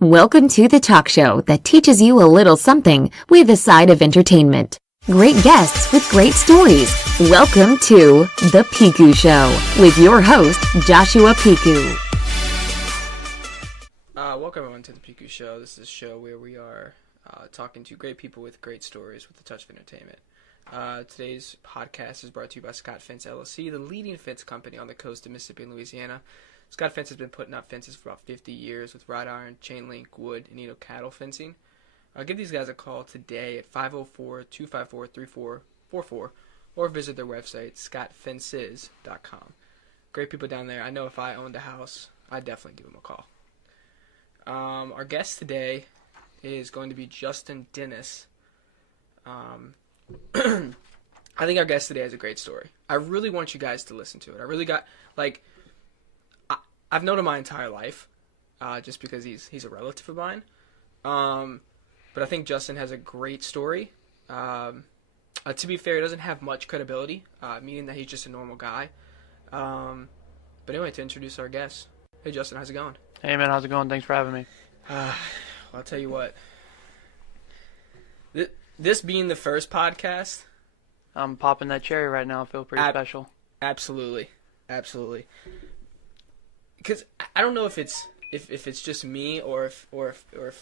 Welcome to the talk show that teaches you a little something with a side of entertainment. Great guests with great stories. Welcome to The Picou Show with your host, Joshua Picou. Welcome everyone to The Picou Show. This is a show where we are talking to great people with great stories with a touch of entertainment. Today's podcast is brought to you by Scott Fence LLC, the leading fence company on the coast of Mississippi and Louisiana. Scott Fence has been putting up fences for about 50 years with wrought iron, chain link, wood, and cattle fencing. Give these guys a call today at 504-254-3444 or visit their website, scottfences.com. Great people down there. I know if I owned a house, I'd definitely give them a call. Our guest today is going to be Justin Dennis. I think our guest today has a great story. I really want you guys to listen to it. I've known him my entire life, just because he's a relative of mine. But I think Justin has a great story. To be fair, he doesn't have much credibility, meaning that he's just a normal guy. But anyway, to introduce our guest. Hey, Justin, how's it going? Hey, man, how's it going? Thanks for having me. Well, I'll tell you what. This being the first podcast, I'm popping that cherry right now. I feel pretty special. Absolutely. Because I don't know if it's just me or if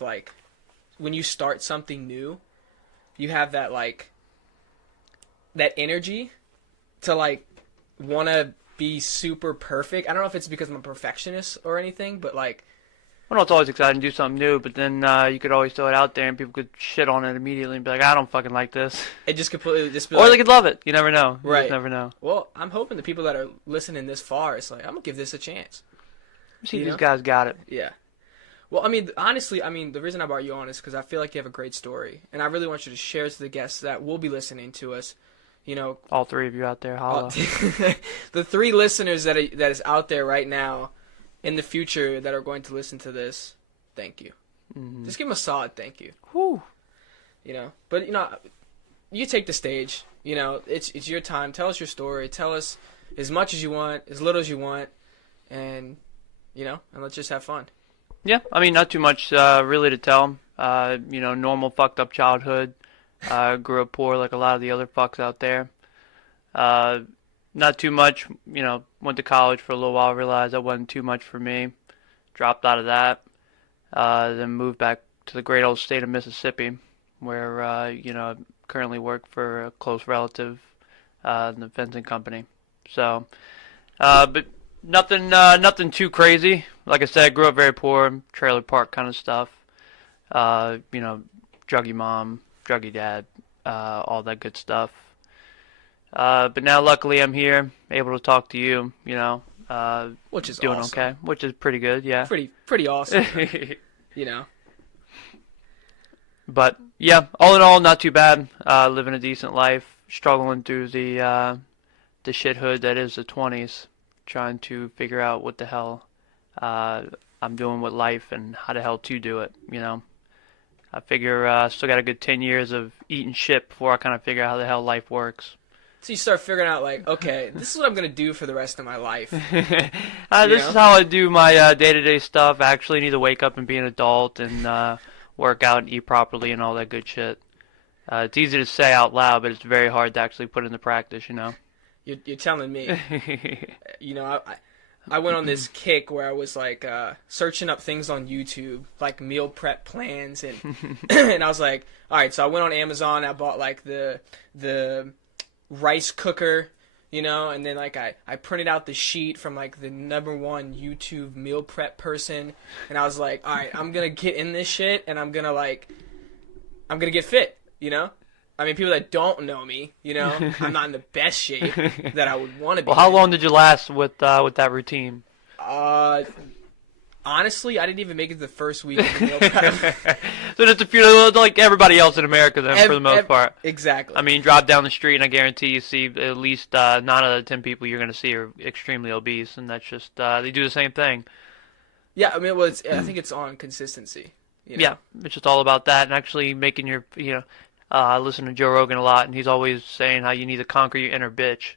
like when you start something new, you have that energy to want to be super perfect. I don't know if it's because I'm a perfectionist or anything, but I know it's always exciting to do something new, but then you could always throw it out there and people could shit on it immediately and be like, I don't fucking like this. It just completely or they could love it. You never know. Right. You just never know. Well, I'm hoping the people that are listening this far, it's I'm gonna give this a chance. See, these guys got it. Yeah. Well, honestly, the reason I brought you on is because I feel like you have a great story, and I really want you to share to the guests that will be listening to us. All three of you out there, holla. The three listeners that is out there right now, in the future that are going to listen to this, thank you. Mm-hmm. Just give them a solid thank you. Whew. But you take the stage. It's your time. Tell us your story. Tell us as much as you want, as little as you want, and and let's just have fun. Yeah, not too much really to tell. Normal fucked up childhood. Grew up poor like a lot of the other fucks out there. Not too much, went to college for a little while, realized that wasn't too much for me. Dropped out of that. Then moved back to the great old state of Mississippi, where, I currently work for a close relative in the fencing company. So, but nothing too crazy. Like I said, grew up very poor, trailer park kind of stuff. Druggy mom, druggy dad, all that good stuff. But now, luckily, I'm here, able to talk to you. Which is doing awesome. Okay, which is pretty good. Yeah, pretty awesome. But yeah, all in all, not too bad. Living a decent life, struggling through the shithood that is the 20s, trying to figure out what the hell I'm doing with life and how the hell to do it. I figure I still got a good 10 years of eating shit before I kind of figure out how the hell life works. So you start figuring out, okay, this is what I'm going to do for the rest of my life. This is how I do my day-to-day stuff. I actually need to wake up and be an adult and work out and eat properly and all that good shit. It's easy to say out loud, but it's very hard to actually put into practice, You're telling me. I went on this kick where I was searching up things on YouTube, like meal prep plans, and and I was like, all right, so I went on Amazon, I bought the rice cooker, and then I printed out the sheet from the number one YouTube meal prep person, and I was like, all right, I'm gonna get in this shit, and I'm gonna get fit, people that don't know me, I'm not in the best shape that I would want to be. Well, how long did you last with that routine? Honestly, I didn't even make it the first week of the meal prep. So just a few, like everybody else in America, then, for the most part. Exactly. Drop down the street, and I guarantee you see at least 9 out of 10 people you're going to see are extremely obese, and that's just they do the same thing. Yeah, I think it's on consistency. Yeah, it's just all about that, and actually making your I listen to Joe Rogan a lot, and he's always saying how you need to conquer your inner bitch.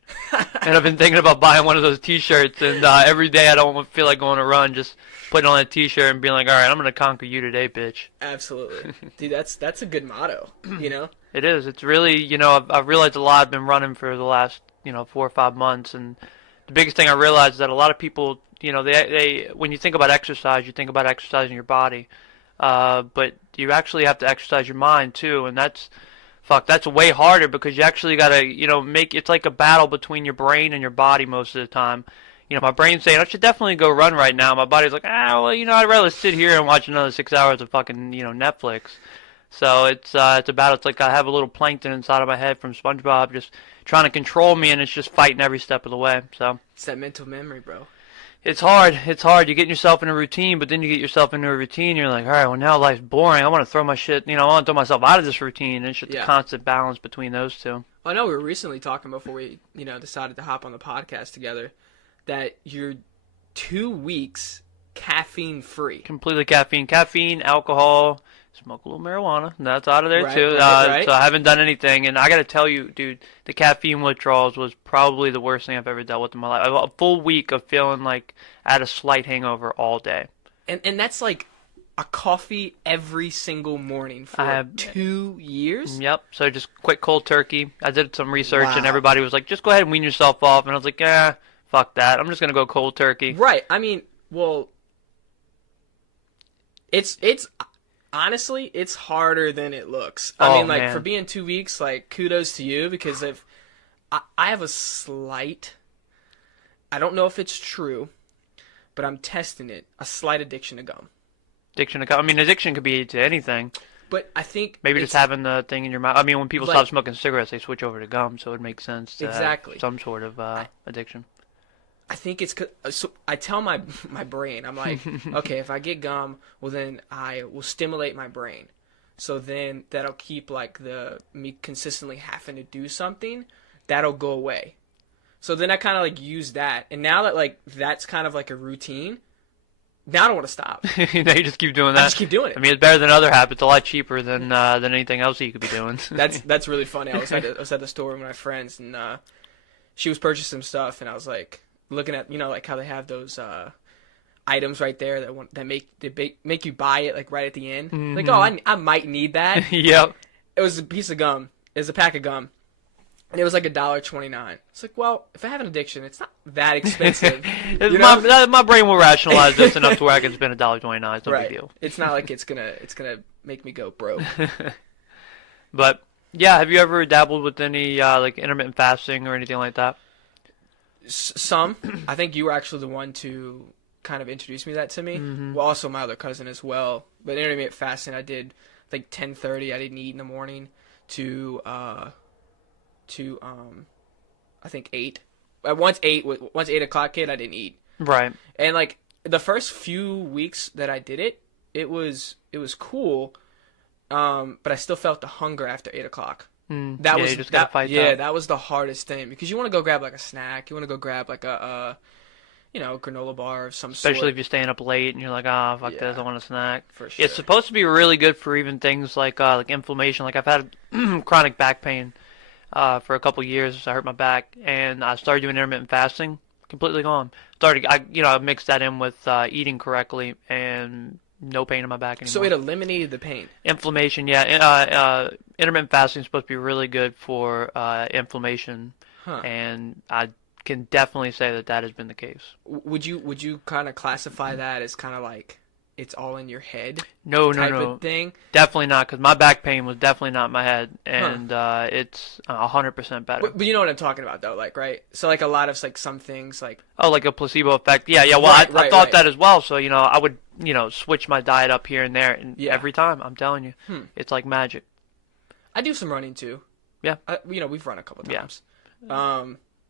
And I've been thinking about buying one of those T-shirts, and every day I don't feel like going to run, just putting on a T-shirt and being like, all right, I'm going to conquer you today, bitch. Absolutely. Dude, that's a good motto, you know? It is. It's really, I've realized a lot. I've been running for the last, 4 or 5 months, and the biggest thing I realized is that a lot of people, they when you think about exercise, you think about exercising your body, but you actually have to exercise your mind too, and that's way harder because you actually gotta, it's like a battle between your brain and your body most of the time. My brain's saying I should definitely go run right now. My body's like, well, I'd rather sit here and watch another 6 hours of fucking, Netflix. So it's a battle. It's like I have a little plankton inside of my head from SpongeBob just trying to control me, and it's just fighting every step of the way. So it's that mental memory, bro. It's hard. It's hard. You're getting yourself in a routine, but then you get yourself into a routine. You're like, all right, well, now life's boring. I want to throw my shit, I want to throw myself out of this routine. And it's just a constant balance between those two. I know we were recently talking before we, decided to hop on the podcast together that you're 2 weeks caffeine free. Completely caffeine, alcohol, smoke a little marijuana. That's out of there too. Right. So I haven't done anything, and I got to tell you, dude, the caffeine withdrawals was probably the worst thing I've ever dealt with in my life. A full week of feeling like I had a slight hangover all day. And that's like a coffee every single morning for 2 years? Yep. So just quit cold turkey. I did some research, and everybody was like, just go ahead and wean yourself off. And I was like, fuck that. I'm just going to go cold turkey. Right. I mean, well, it's honestly, it's harder than it looks. I mean, man. For being 2 weeks, kudos to you, because if I have a slight, I don't know if it's true, but I'm testing it, a slight addiction to gum. Addiction to gum? I mean, addiction could be to anything. But I think maybe just having the thing in your mouth. I mean, when people stop smoking cigarettes, they switch over to gum, so it makes sense to have some sort of addiction. I think it's so I tell my brain, I'm like, okay, if I get gum, well then I will stimulate my brain, so then that'll keep me consistently having to do something, that'll go away. So then I kind of use that, and now that that's kind of like a routine, now I don't want to stop. Now you just keep doing that. I just keep doing it. I mean, it's better than other habits. A lot cheaper than anything else you could be doing. That's really funny. I was at the store with my friends, and she was purchasing some stuff, and I was like, looking at how they have those items right there that make you buy it right at the end. Mm-hmm. I might need that. Yep. It was a piece of gum. It was a pack of gum, and it was $1.29. It's like, well, if I have an addiction, it's not that expensive. My brain will rationalize this enough to where I can spend $1.29. It's no big deal. It's not like it's gonna make me go broke. But yeah, have you ever dabbled with any intermittent fasting or anything like that? Some. I think you were actually the one to kind of introduce that to me. Mm-hmm. Well, also my other cousin as well. But intermittent fasting, I did 10:30. I didn't eat in the morning to I think 8. Once 8 o'clock hit, I didn't eat. Right. And the first few weeks that I did it, it was cool. But I still felt the hunger after 8 o'clock. That was the hardest thing, because you want to go grab a snack. You want to go grab a granola bar of some sort. Especially if you're staying up late and you're like, fuck this, I want a snack. For sure. It's supposed to be really good for even things like inflammation. I've had chronic back pain for a couple years. I hurt my back, and I started doing intermittent fasting. Completely gone. I mixed that in with eating correctly, and no pain in my back anymore. So it eliminated the pain. Inflammation, yeah. Intermittent fasting is supposed to be really good for inflammation, and I can definitely say that has been the case. Would you kind of classify that as kind of it's all in your head? No. Of thing? Definitely not, because my back pain was definitely not in my head, and it's 100% better. But you know what I'm talking about, though, right? So a lot of some things like a placebo effect. Yeah. Well, I thought that as well. So I would switch my diet up here and there, and every time, I'm telling you, it's like magic. I do some running too. Yeah. We've run a couple times. Yeah.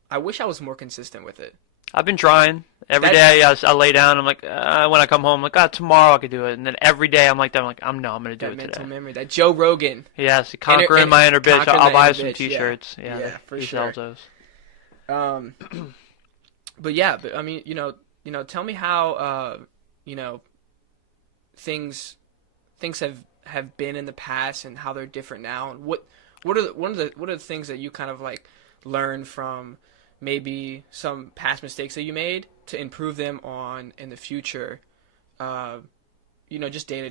I wish I was more consistent with it. I've been trying. Every day I lay down, I'm like, when I come home, I'm like, tomorrow I could do it. And then every day I'm like that, I'm going to do it today. That mental memory, that Joe Rogan. Yes, conquering my inner bitch. I'll buy some t-shirts. Yeah, for sure. Sells those. But I mean, tell me how, things have been in the past and how they're different now, and what are the things that you kind of like learned from maybe some past mistakes that you made to improve them on in the future, just day to